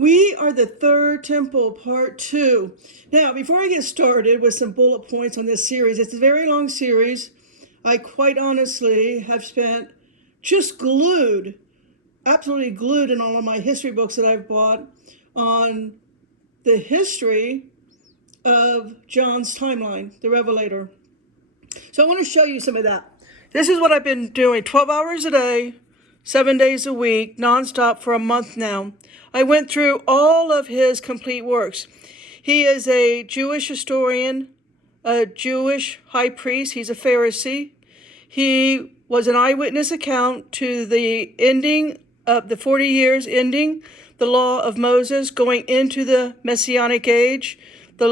We are the third temple, part 2. Now, before I get started with some bullet points on this series, it's a very long series. I quite honestly have spent just glued, absolutely glued in all of my history books that I've bought on the history of John's timeline, the Revelator. So I want to show you some of that. This is what I've been doing 12 hours a day, 7 days a week, nonstop for a month now. I went through all of his complete works. He is a Jewish historian, a Jewish high priest. He's a Pharisee. He was an eyewitness account to the ending of the 40 years ending the law of Moses, going into the Messianic age, the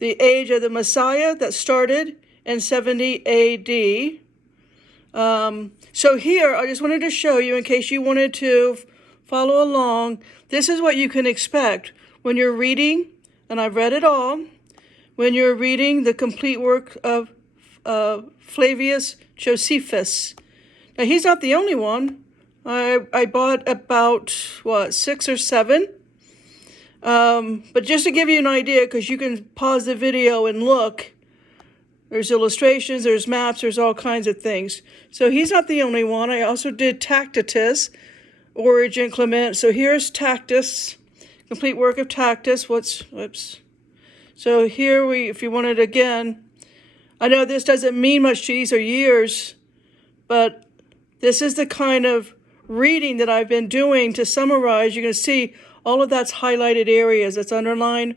age of the Messiah that started in 70 A.D. So here, I just wanted to show you, in case you wanted to follow along, this is what you can expect when you're reading, and I've read it all, when you're reading the complete work of Flavius Josephus. Now, he's not the only one. I bought about, 6 or 7. But just to give you an idea, because you can pause the video and look, there's illustrations, there's maps, there's all kinds of things. So he's not the only one. I also did Tacitus, Origen, Clement. So here's Tacitus, complete work of Tacitus. So here if you wanted again, I know this doesn't mean much to these or years, but this is the kind of reading that I've been doing to summarize. You can see all of that's highlighted areas, that's underlined.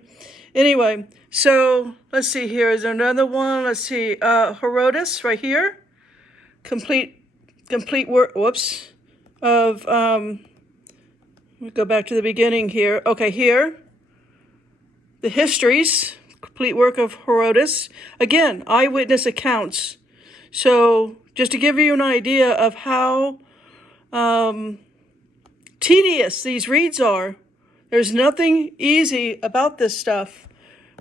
Anyway, so let's see here. Is there another one? Let's see. Herodotus right here. Complete work, of, let me go back to the beginning here. Okay, here. The histories, complete work of Herodotus. Again, eyewitness accounts. So just to give you an idea of how tedious these reads are. There's nothing easy about this stuff,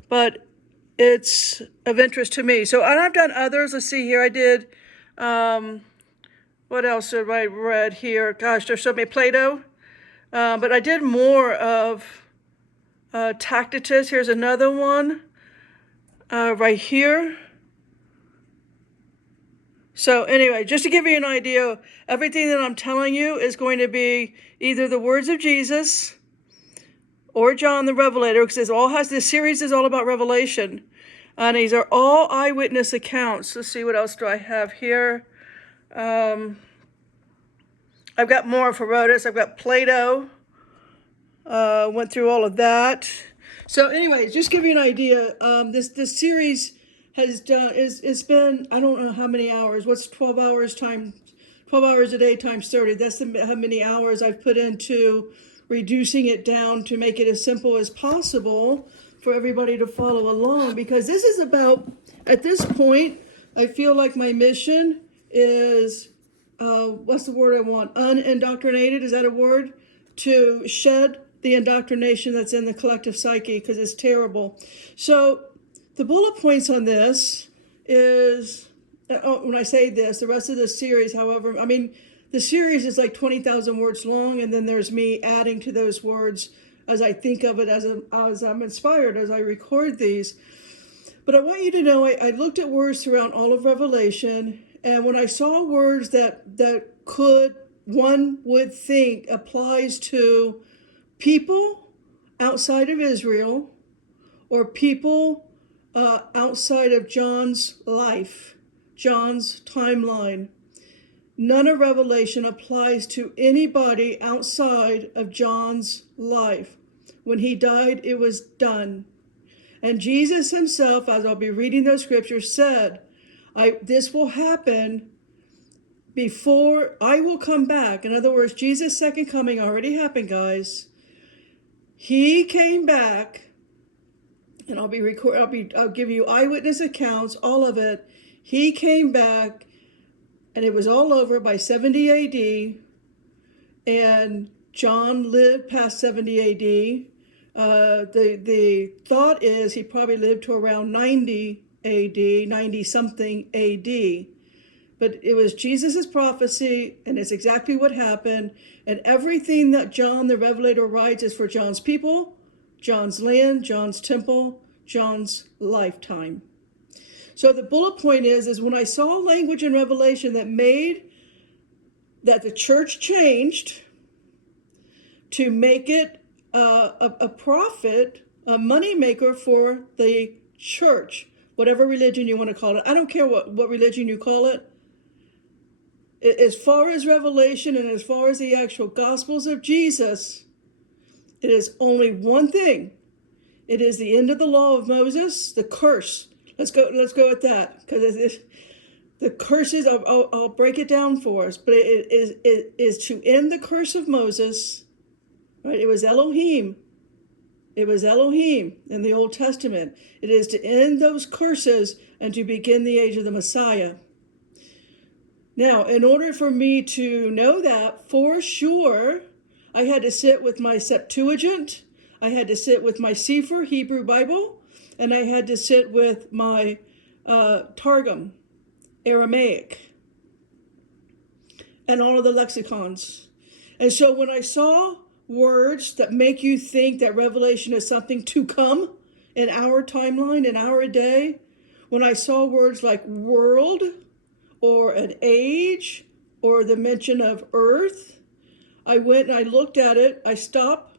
but it's of interest to me. So, and I've done others. Let's see here. I did, what else have I read here? Gosh, there's so many. Plato. But I did more of Tacitus. Here's another one right here. So anyway, just to give you an idea, everything that I'm telling you is going to be either the words of Jesus or John the Revelator, because this series is all about Revelation. And these are all eyewitness accounts. Let's see, what else do I have here? I've got more of Herodotus. I've got Plato. Went through all of that. So anyways, just give you an idea. This series has done it's been, I don't know how many hours. What's 12 hours a day times 30? That's how many hours I've put into reducing it down to make it as simple as possible for everybody to follow along, because this is about, at this point, I feel like my mission is, what's the word I want? Unindoctrinated, is that a word? To shed the indoctrination that's in the collective psyche, because it's terrible. So the bullet points on this is, when I say this, the rest of the series, however, I mean, the series is like 20,000 words long, and then there's me adding to those words as I think of it, as I'm inspired, as I record these. But I want you to know, I looked at words throughout all of Revelation, and when I saw words that one would think applies to people outside of Israel, or people outside of John's life, John's timeline, none of Revelation applies to anybody outside of John's life. When he died, it was done. And Jesus himself, as I'll be reading those scriptures, said, this will happen before I will come back. In other words, Jesus' second coming already happened, guys. He came back, and I'll give you eyewitness accounts, all of it. He came back, and it was all over by 70 A.D., and John lived past 70 A.D. The thought is he probably lived to around 90 A.D., 90-something A.D., But it was Jesus's prophecy, and it's exactly what happened. And everything that John the Revelator writes is for John's people, John's land, John's temple, John's lifetime. So the bullet point is when I saw language in Revelation that made that the church changed to make it a profit, a money maker for the church, whatever religion you want to call it. I don't care what religion you call it. As far as Revelation and as far as the actual Gospels of Jesus, it is only one thing. It is the end of the law of Moses, the curse. Let's go with that, because the curses. I'll break it down for us, but it is to end the curse of Moses. Right? It was Elohim. It was Elohim in the Old Testament. It is to end those curses and to begin the age of the Messiah. Now, in order for me to know that for sure, I had to sit with my Septuagint, I had to sit with my Sefer Hebrew Bible, and I had to sit with my Targum, Aramaic, and all of the lexicons. And so when I saw words that make you think that Revelation is something to come in our timeline, in our day, when I saw words like world, or an age, or the mention of earth, I went and I looked at it, I stopped,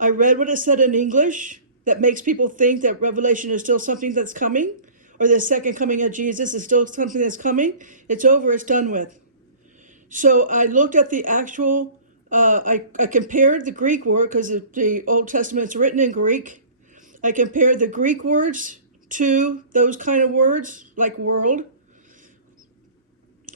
I read what it said in English that makes people think that Revelation is still something that's coming, or the second coming of Jesus is still something that's coming. It's over, it's done with. So I looked at the actual, I compared the Greek word, because the Old Testament's written in Greek. I compared the Greek words to those kind of words, like world.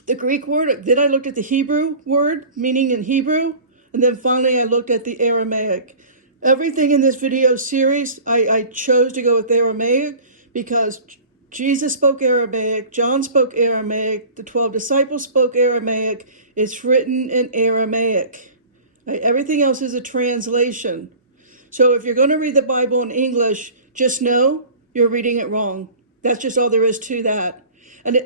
The Greek word, then I looked at the Hebrew word, meaning in Hebrew, and then finally I looked at the Aramaic. Everything in this video series, I chose to go with Aramaic because Jesus spoke Aramaic, John spoke Aramaic, the 12 disciples spoke Aramaic. It's written in Aramaic. Right? Everything else is a translation. So if you're going to read the Bible in English, just know you're reading it wrong. That's just all there is to that. And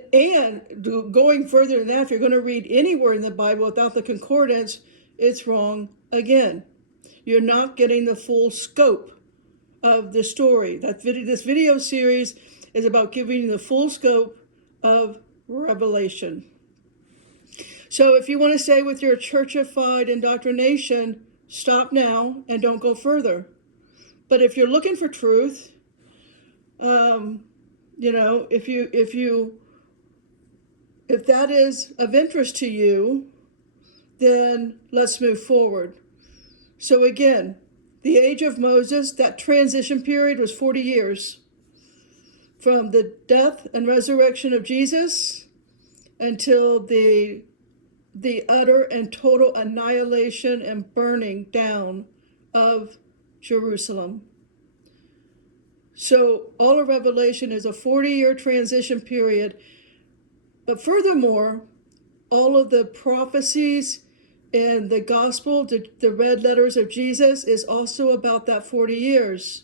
going further than that, if you're going to read anywhere in the Bible without the concordance, it's wrong again. You're not getting the full scope of the story. This video series is about giving you the full scope of Revelation. So if you want to stay with your churchified indoctrination, stop now and don't go further. But if you're looking for truth, if that is of interest to you, then let's move forward. So again, the age of Moses, that transition period was 40 years. From the death and resurrection of Jesus until the utter and total annihilation and burning down of Jerusalem. So all of Revelation is a 40-year transition period. But furthermore, all of the prophecies in the gospel, the red letters of Jesus, is also about that 40 years.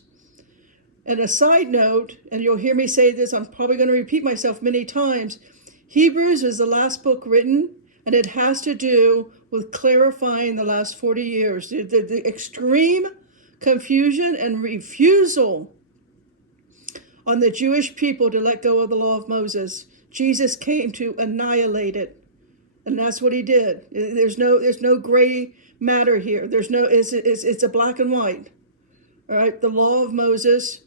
And a side note, and you'll hear me say this, I'm probably going to repeat myself many times, Hebrews is the last book written, and it has to do with clarifying the last 40 years. The extreme confusion and refusal on the Jewish people to let go of the law of Moses. Jesus came to annihilate it, and that's what he did. There's no gray matter here. It's a black and white. All right, the law of Moses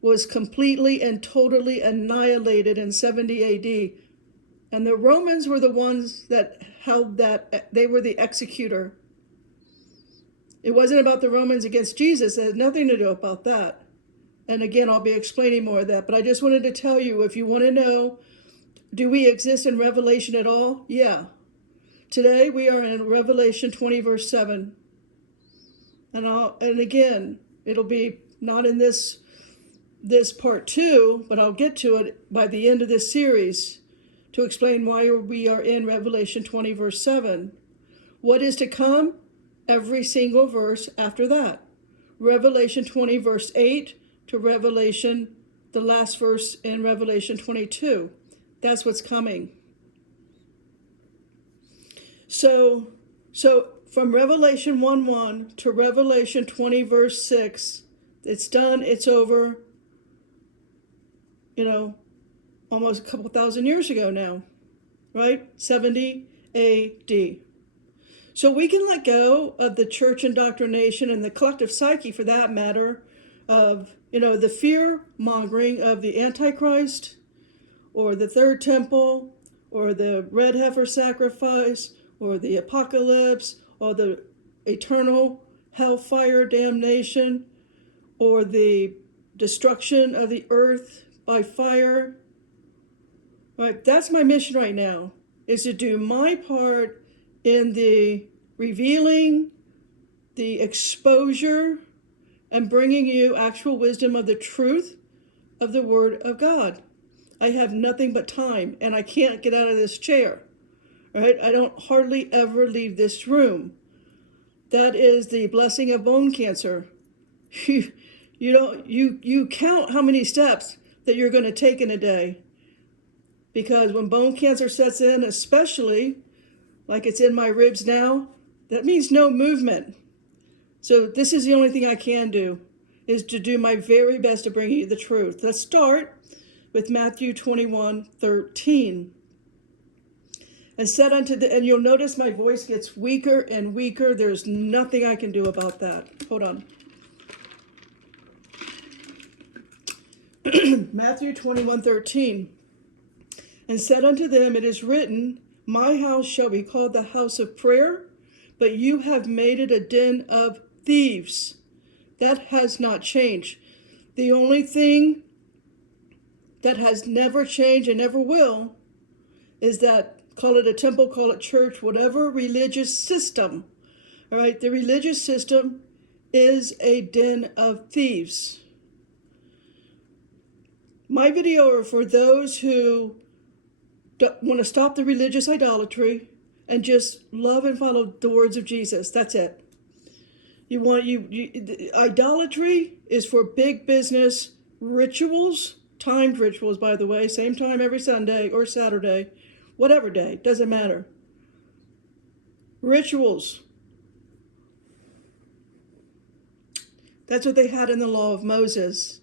was completely and totally annihilated in 70 AD, and the Romans were the ones that held that. They were the executor. It wasn't about the Romans against Jesus. It had nothing to do about that. And again, I'll be explaining more of that. But I just wanted to tell you, if you want to know, do we exist in Revelation at all? Yeah. Today we are in Revelation 20, verse 7. And again, it'll be not in this part 2, but I'll get to it by the end of this series to explain why we are in Revelation 20, verse 7. What is to come? Every single verse after that. Revelation 20, verse 8 to Revelation, the last verse in Revelation 22. That's what's coming. So, so from Revelation 1:1 to Revelation 20 verse 6, it's done, it's over, almost a couple thousand years ago now, right? 70 AD. So we can let go of the church indoctrination and the collective psyche, for that matter, of, the fear mongering of the Antichrist or the third temple or the red heifer sacrifice or the apocalypse or the eternal hellfire damnation or the destruction of the earth by fire. Right? That's my mission right now, is to do my part in the revealing, the exposure, and bringing you actual wisdom of the truth of the Word of God. I have nothing but time, and I can't get out of this chair. Right? I don't hardly ever leave this room. That is the blessing of bone cancer. You count how many steps that you're going to take in a day. Because when bone cancer sets in, especially like it's in my ribs now, that means no movement. So this is the only thing I can do, is to do my very best to bring you the truth. Let's start with Matthew 21:13. And said unto the, and you'll notice my voice gets weaker and weaker. There's nothing I can do about that. Hold on. Matthew 21:13. And said unto them, it is written, my house shall be called the house of prayer, but you have made it a den of thieves. That has not changed. The only thing that has never changed and never will is that, call it a temple, call it church, whatever religious system, all right, the religious system is a den of thieves. My video are for those who want to stop the religious idolatry and just love and follow the words of Jesus. That's it. Idolatry is for big business rituals, timed rituals, by the way, same time every Sunday or Saturday, whatever day, doesn't matter. Rituals. That's what they had in the law of Moses.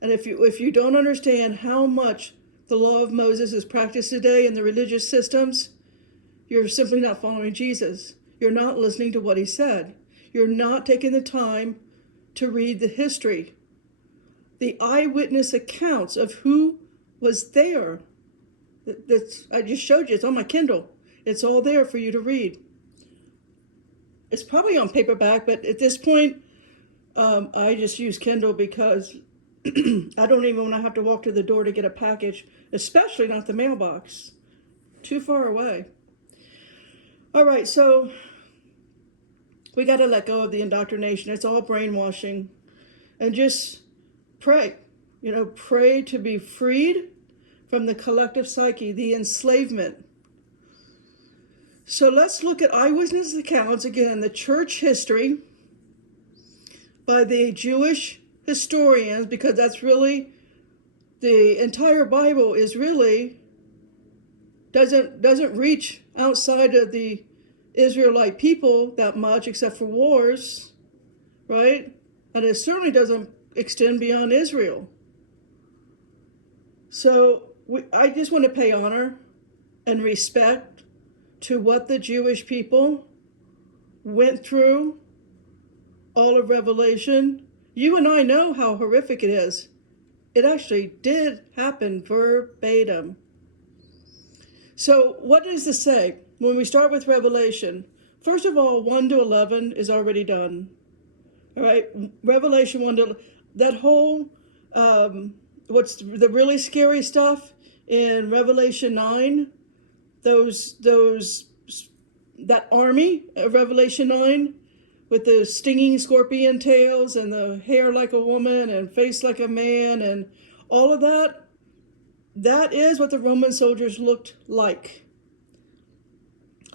And if you don't understand how much the law of Moses is practiced today in the religious systems, you're simply not following Jesus. You're not listening to what he said. You're not taking the time to read the history, the eyewitness accounts of who was there. I just showed you. It's on my Kindle. It's all there for you to read. It's probably on paperback, but at this point, I just use Kindle because I don't even want to have to walk to the door to get a package, especially not the mailbox. Too far away. All right, so we got to let go of the indoctrination. It's all brainwashing. And just pray. Pray to be freed from the collective psyche, the enslavement. So let's look at eyewitness accounts, again, the church history by the Jewish historians, because that's really, the entire Bible is really, doesn't reach outside of the Israelite people that much, except for wars, right? And it certainly doesn't extend beyond Israel. So I just want to pay honor and respect to what the Jewish people went through, all of Revelation. You and I know how horrific it is. It actually did happen verbatim. So what does this say? When we start with Revelation, first of all, 1 to 11 is already done. All right, Revelation 1 to, that whole, what's the really scary stuff in Revelation 9, that army of Revelation 9 with the stinging scorpion tails and the hair like a woman and face like a man and all of that, that is what the Roman soldiers looked like.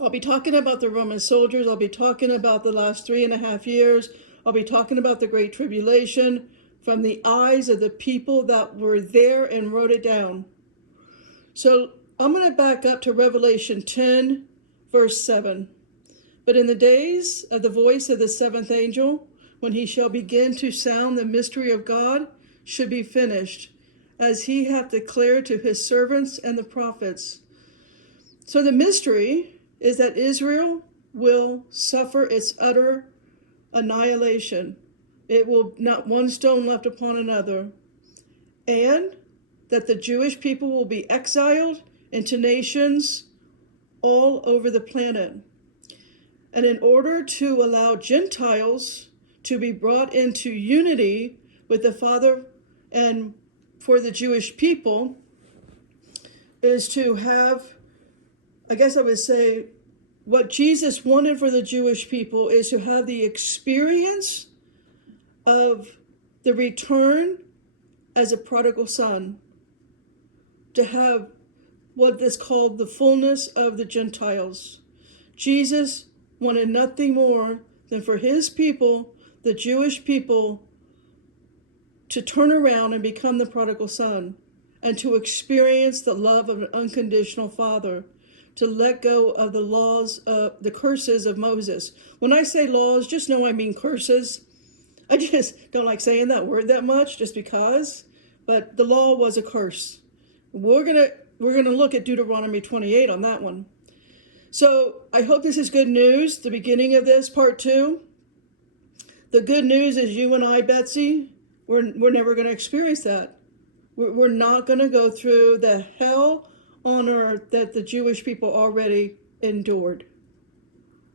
I'll be talking about the Roman soldiers. I'll be talking about the last 3.5 years. I'll be talking about the Great Tribulation from the eyes of the people that were there and wrote it down. So I'm going to back up to Revelation 10, verse 7. But in the days of the voice of the seventh angel, when he shall begin to sound, the mystery of God should be finished, as he hath declared to his servants and the prophets. So the mystery is that Israel will suffer its utter annihilation. It will not one stone left upon another. And that the Jewish people will be exiled into nations all over the planet. And in order to allow Gentiles to be brought into unity with the Father and for the Jewish people, is to have, I guess I would say, what Jesus wanted for the Jewish people is to have the experience of the return as a prodigal son, to have what is called the fullness of the Gentiles. Jesus wanted nothing more than for his people, the Jewish people, to turn around and become the prodigal son, and to experience the love of an unconditional father, to let go of the laws, the curses of Moses. When I say laws, just know I mean curses. I just don't like saying that word that much, just because. But the law was a curse. We're gonna look at Deuteronomy 28 on that one. So I hope this is good news, the beginning of this, part 2. The good news is you and I, Betsy, we're never going to experience that. We're not going to go through the hell on earth that the Jewish people already endured.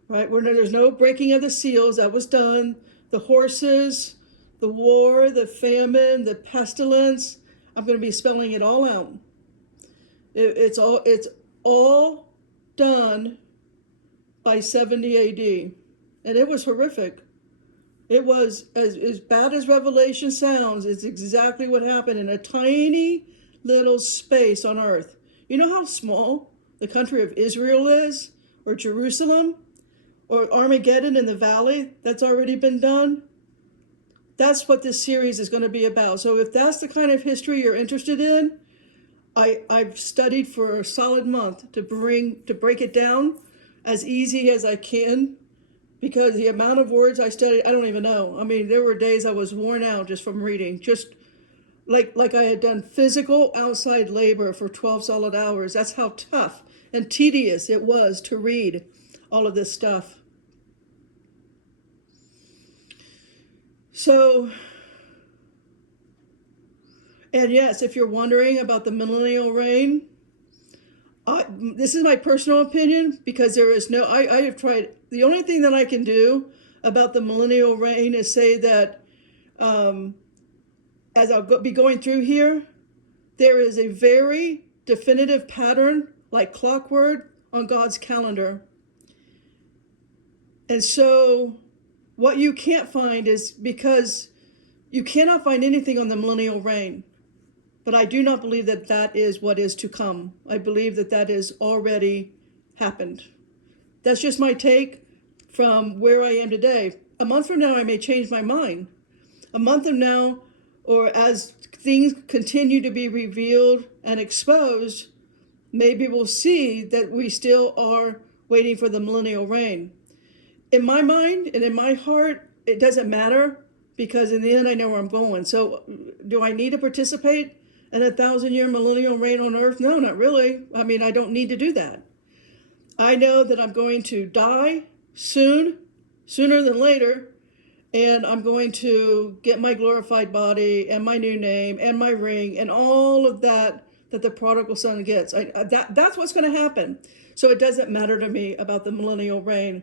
Right? There's no breaking of the seals. That was done. The horses, the war, the famine, the pestilence. I'm going to be spelling it all out. It's all done by 70 AD. And it was horrific. It was, as bad as Revelation sounds, it's exactly what happened in a tiny little space on earth. You know how small the country of Israel is? Or Jerusalem? Or Armageddon in the valley that's already been done? That's what this series is going to be about. So if that's the kind of history you're interested in, I've studied for a solid month to break it down as easy as I can, because the amount of words I studied, I don't even know. I mean, there were days I was worn out just from reading, just like I had done physical outside labor for 12 solid hours. That's how tough and tedious it was to read all of this stuff. So, and yes, if you're wondering about the millennial reign, this is my personal opinion, because there is no, I have tried, the only thing that I can do about the millennial reign is say that, as I'll be going through here, there is a very definitive pattern, like clockwork, on God's calendar. And so what you can't find is, because you cannot find anything on the millennial reign. But I do not believe that that is what is to come. I believe that that is already happened. That's just my take from where I am today. A month from now, I may change my mind. A month from now, or as things continue to be revealed and exposed, maybe we'll see that we still are waiting for the millennial reign. In my mind and in my heart, it doesn't matter, because in the end, I know where I'm going. So do I need to participate in a 1,000-year millennial reign on earth? No, not really. I mean, I don't need to do that. I know that I'm going to die soon, sooner than later, and I'm going to get my glorified body and my new name and my ring and all of that the prodigal son gets. That's what's going to happen. So it doesn't matter to me about the millennial reign.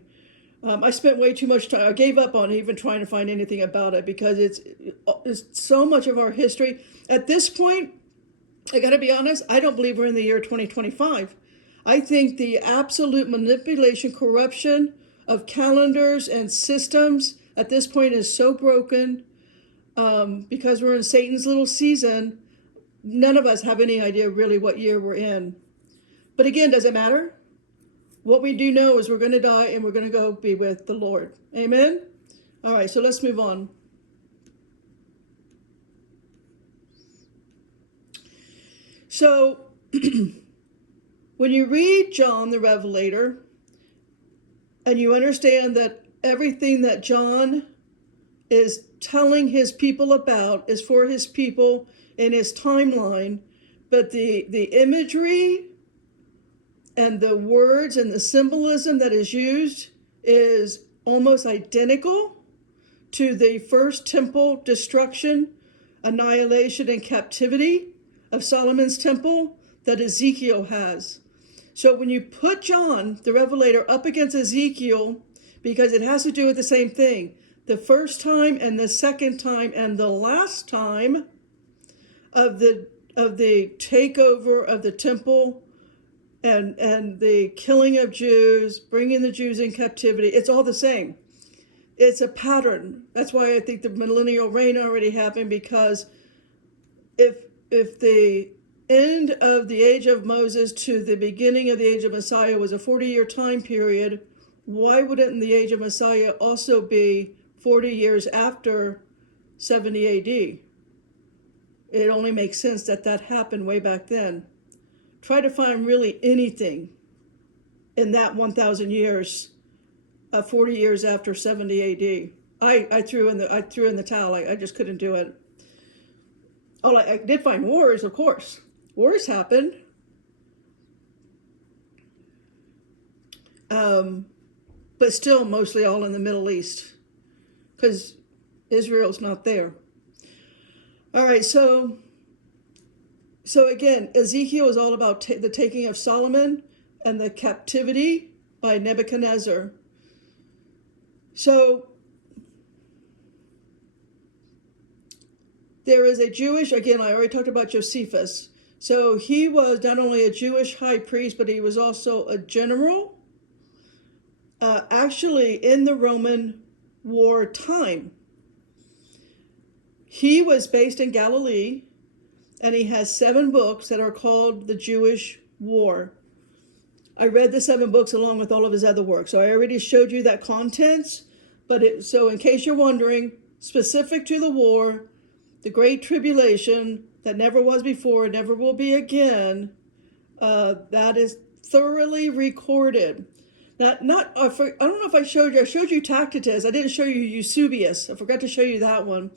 I spent way too much time. I gave up on even trying to find anything about it, because it's so much of our history. At this point, I got to be honest, I don't believe we're in the year 2025. I think the absolute manipulation, corruption of calendars and systems at this point is so broken, because we're in Satan's little season. None of us have any idea really what year we're in. But again, does it matter? What we do know is we're going to die and we're going to go be with the Lord. Amen? All right, so let's move on. So, when you read John the Revelator, and you understand that everything that John is telling his people about is for his people in his timeline, but the imagery and the words and the symbolism that is used is almost identical to the first temple destruction, annihilation, and captivity of Solomon's temple that Ezekiel has. So when you put John, the Revelator, up against Ezekiel, because it has to do with the same thing, the first time and the second time and the last time of the takeover of the temple and the killing of Jews, bringing the Jews in captivity, it's all the same. It's a pattern. That's why I think the millennial reign already happened, because if the end of the age of Moses to the beginning of the age of Messiah was a 40-year time period, why wouldn't the age of Messiah also be 40 years after 70 AD? It only makes sense that that happened way back then. Try to find really anything in that 1,000 years, 40 years after 70 AD. I threw in the towel. I just couldn't do it. Oh, I did find wars, of course. Wars happened. But still mostly all in the Middle East, because Israel's not there. All right, so again, Ezekiel is all about the taking of Solomon and the captivity by Nebuchadnezzar. So there is a Jewish, again, I already talked about Josephus. So he was not only a Jewish high priest, but he was also a general, actually in the Roman war time. He was based in Galilee, and he has 7 books that are called the Jewish War. I read the 7 books along with all of his other work, so I already showed you that contents. But so in case you're wondering, specific to the war, the Great Tribulation that never was before and never will be again, that is thoroughly recorded. I don't know if I showed you Tacitus. I didn't show you Eusebius. I forgot to show you that one.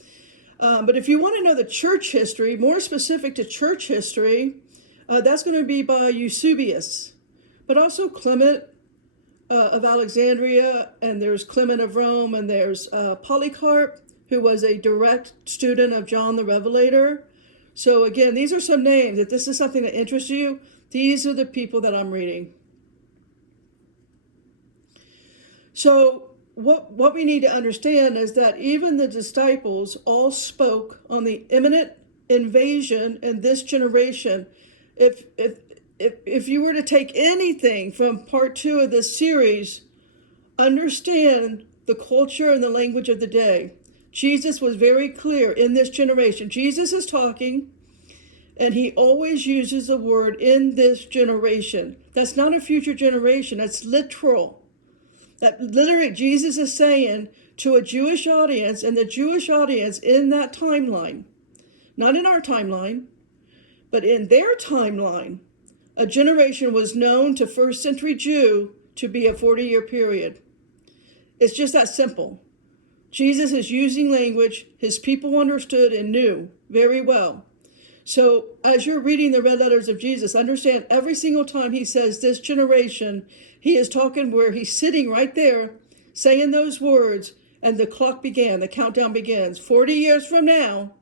But if you want to know the church history, more specific to church history, that's going to be by Eusebius. But also Clement of Alexandria, and there's Clement of Rome, and there's Polycarp, who was a direct student of John the Revelator. So again, these are some names. If this is something that interests you, these are the people that I'm reading. So what we need to understand is that even the disciples all spoke on the imminent invasion in this generation. If you were to take anything from part 2 of this series, understand the culture and the language of the day. Jesus was very clear in this generation. Jesus is talking, and he always uses the word "in this generation." That's not a future generation. That's literal. That literally Jesus is saying to a Jewish audience, and the Jewish audience in that timeline, not in our timeline, but in their timeline, a generation was known to first century Jew to be a 40-year period. It's just that simple. Jesus is using language his people understood and knew very well. So as you're reading the red letters of Jesus, understand every single time he says this generation, he is talking where he's sitting right there saying those words, and the clock began, the countdown begins. 40 years from now,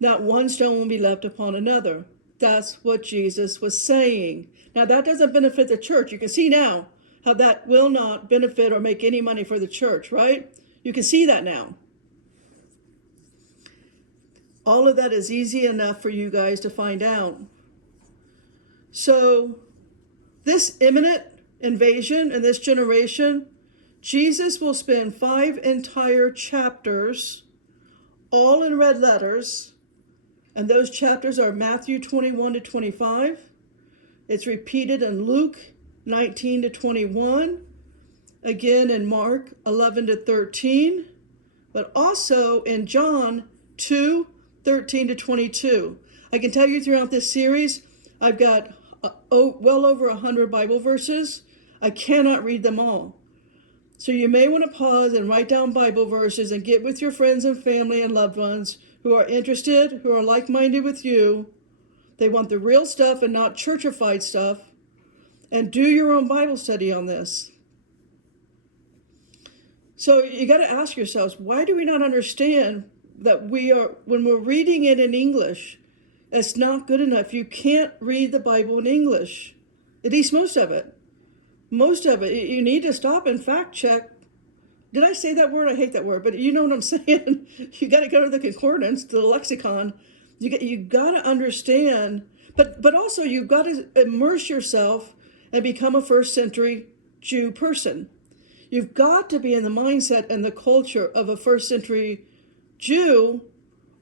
not one stone will be left upon another. That's what Jesus was saying. Now that doesn't benefit the church. You can see now how that will not benefit or make any money for the church, right? You can see that now. All of that is easy enough for you guys to find out. So this imminent invasion in this generation, Jesus will spend 5 entire chapters, all in red letters, and those chapters are Matthew 21 to 25. It's repeated in Luke 19 to 21, again in Mark 11 to 13, but also in John 2, 13 to 22. I can tell you throughout this series, I've got well over 100 Bible verses. I cannot read them all. So you may want to pause and write down Bible verses and get with your friends and family and loved ones who are interested, who are like-minded with you. They want the real stuff and not churchified stuff. And do your own Bible study on this. So you got to ask yourselves, why do we not understand that when we're reading it in English, it's not good enough. You can't read the Bible in English, at least most of it. Most of it, you need to stop and fact check. Did I say that word? I hate that word, but you know what I'm saying. You got to go to the concordance, to the lexicon. You got to understand, but also you've got to immerse yourself and become a first century Jew person. You've got to be in the mindset and the culture of a first century Jew,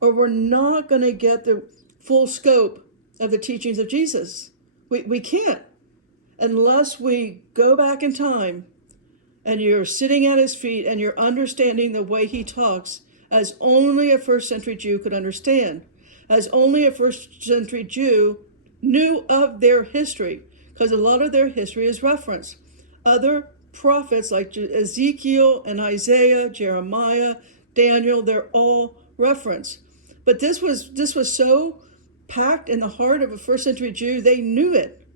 or we're not going to get the full scope of the teachings of Jesus. We can't, unless we go back in time and you're sitting at his feet and you're understanding the way he talks as only a first century Jew could understand, as only a first century Jew knew of their history, because a lot of their history is referenced. Other prophets like Ezekiel and Isaiah, Jeremiah, Daniel, they're all referenced. But this was so packed in the heart of a first century Jew, they knew it.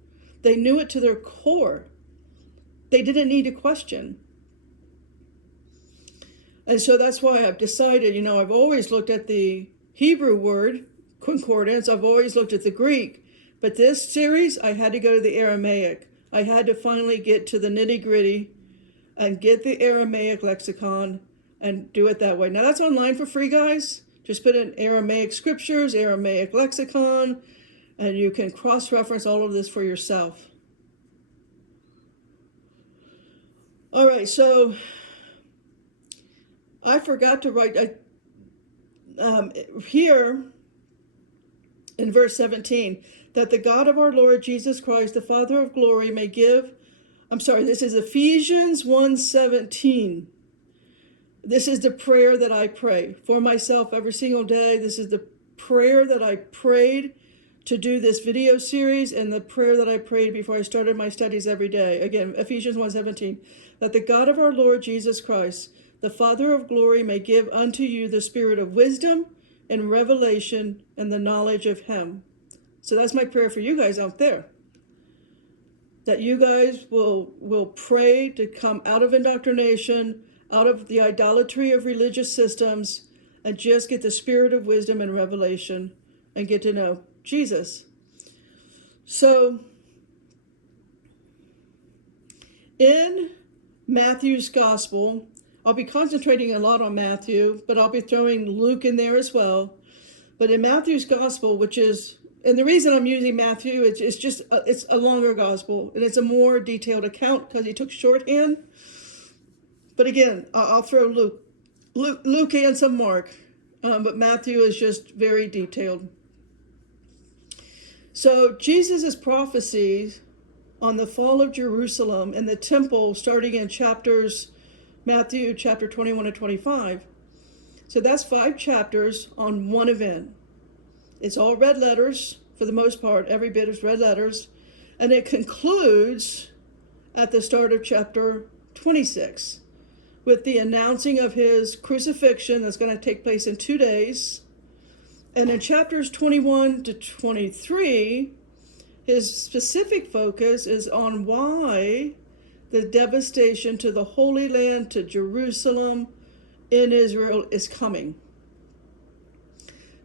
They knew it to their core. They didn't need to question. And so that's why I've decided, I've always looked at the Hebrew word, concordance, I've always looked at the Greek. But this series, I had to go to the Aramaic. I had to finally get to the nitty-gritty and get the Aramaic lexicon and do it that way. Now that's online for free, guys. Just put in Aramaic scriptures, Aramaic lexicon, and you can cross-reference all of this for yourself. All right, so I forgot to write here in verse 17, that the God of our Lord Jesus Christ, the Father of glory, may give, this is Ephesians 1:17. This is the prayer that I pray for myself every single day. This is the prayer that I prayed to do this video series, and the prayer that I prayed before I started my studies every day. Again, Ephesians 1:17, that the God of our Lord Jesus Christ, the Father of glory, may give unto you the spirit of wisdom and revelation and the knowledge of him. So that's my prayer for you guys out there. That you guys will pray to come out of indoctrination, out of the idolatry of religious systems, and just get the spirit of wisdom and revelation and get to know Jesus. So in Matthew's gospel, I'll be concentrating a lot on Matthew, but I'll be throwing Luke in there as well. But in Matthew's gospel, which is, and the reason I'm using Matthew, it's a longer gospel, and it's a more detailed account because he took shorthand. But again, I'll throw Luke and some Mark, but Matthew is just very detailed. So Jesus' prophecies on the fall of Jerusalem and the temple, starting in Matthew chapter 21 to 25. So that's 5 chapters on one event. It's all red letters for the most part. Every bit is red letters. And it concludes at the start of chapter 26 with the announcing of his crucifixion that's going to take place in 2 days. And in chapters 21 to 23, his specific focus is on why the devastation to the Holy Land, to Jerusalem in Israel is coming.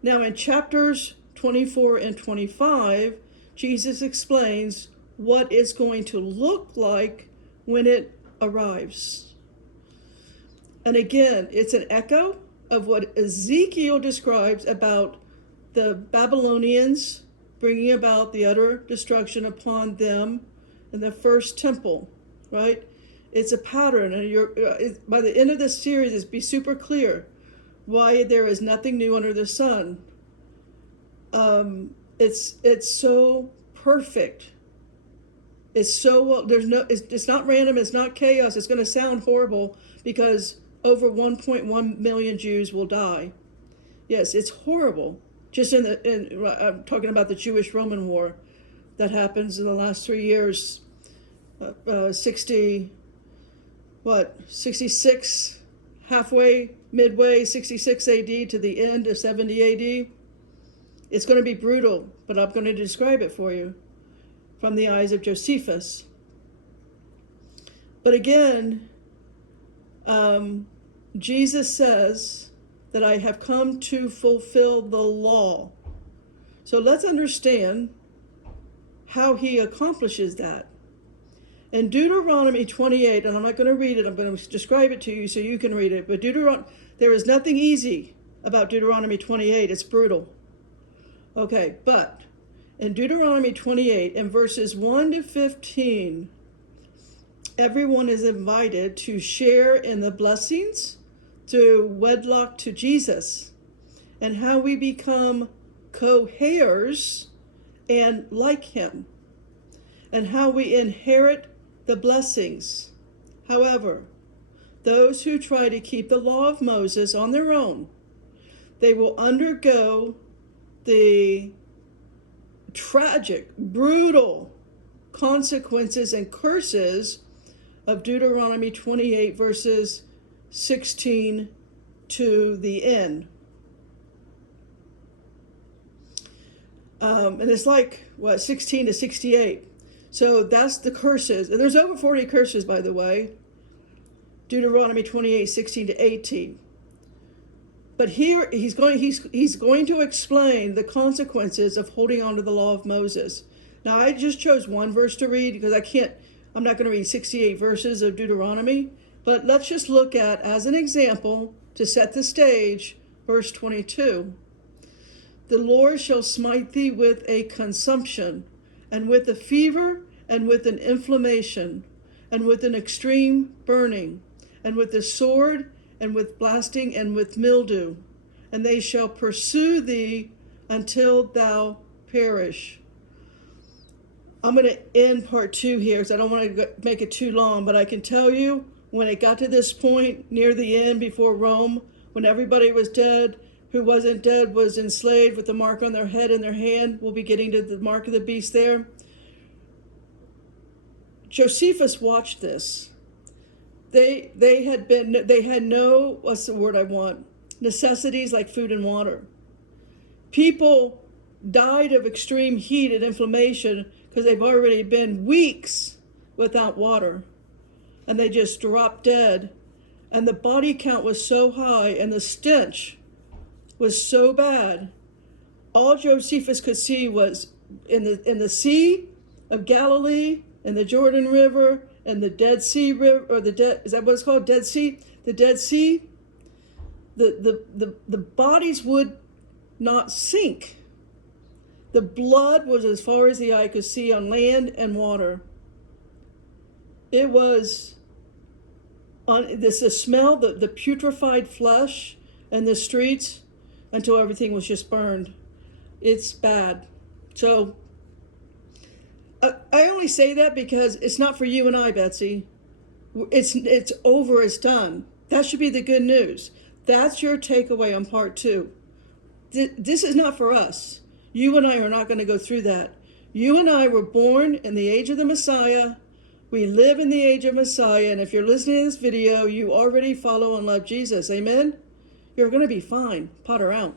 Now in chapters 24 and 25, Jesus explains what it's going to look like when it arrives. And again, it's an echo of what Ezekiel describes about the Babylonians bringing about the utter destruction upon them in the first temple, right? It's a pattern, and by the end of this series, it's be super clear why there is nothing new under the sun. It's so perfect. It's so well. It's not random. It's not chaos. It's going to sound horrible because over 1.1 million Jews will die. Yes, it's horrible. Just I'm talking about the Jewish-Roman War that happens in the last 3 years, 60 66, halfway, midway, 66 AD to the end of 70 AD. It's going to be brutal, but I'm going to describe it for you from the eyes of Josephus. But again, Jesus says that I have come to fulfill the law. So let's understand how he accomplishes that. In Deuteronomy 28, and I'm not going to read it, I'm going to describe it to you so you can read it, but there is nothing easy about Deuteronomy 28. It's brutal. Okay, but in Deuteronomy 28, in verses 1 to 15, everyone is invited to share in the blessings through wedlock to Jesus, and how we become co-heirs and like him, and how we inherit the blessings. However, those who try to keep the law of Moses on their own, they will undergo the tragic, brutal consequences and curses of Deuteronomy 28 verses 16 to the end. And it's like, 16 to 68. So that's the curses. And there's over 40 curses, by the way. Deuteronomy 28, 16 to 18. But here he's going to explain the consequences of holding on to the law of Moses. Now, I just chose one verse to read because I'm not going to read 68 verses of Deuteronomy. But let's just look at, as an example, to set the stage, verse 22. The Lord shall smite thee with a consumption, and with a fever, and with an inflammation, and with an extreme burning, and with the sword, and with blasting, and with mildew. And they shall pursue thee until thou perish. I'm going to end part 2 here because I don't want to make it too long, but I can tell you, when it got to this point near the end before Rome, when everybody was dead, who wasn't dead was enslaved with the mark on their head and their hand. We'll be getting to the mark of the beast there. Josephus watched this. They had no, what's the word I want? Necessities like food and water. People died of extreme heat and inflammation because they've already been weeks without water. And they just dropped dead. And the body count was so high and the stench was so bad. All Josephus could see was in the Sea of Galilee, in the Jordan River, and the Dead Sea River, or is that what it's called? Dead Sea? The Dead Sea. The bodies would not sink. The blood was as far as the eye could see on land and water. It was the smell, the putrefied flesh in the streets until everything was just burned. It's bad. So I only say that because it's not for you and I, Betsy. It's over, it's done. That should be the good news. That's your takeaway on part 2. This is not for us. You and I are not going to go through that. You and I were born in the age of the Messiah. We live in the age of Messiah, and if you're listening to this video, you already follow and love Jesus. Amen? You're going to be fine. Potter out.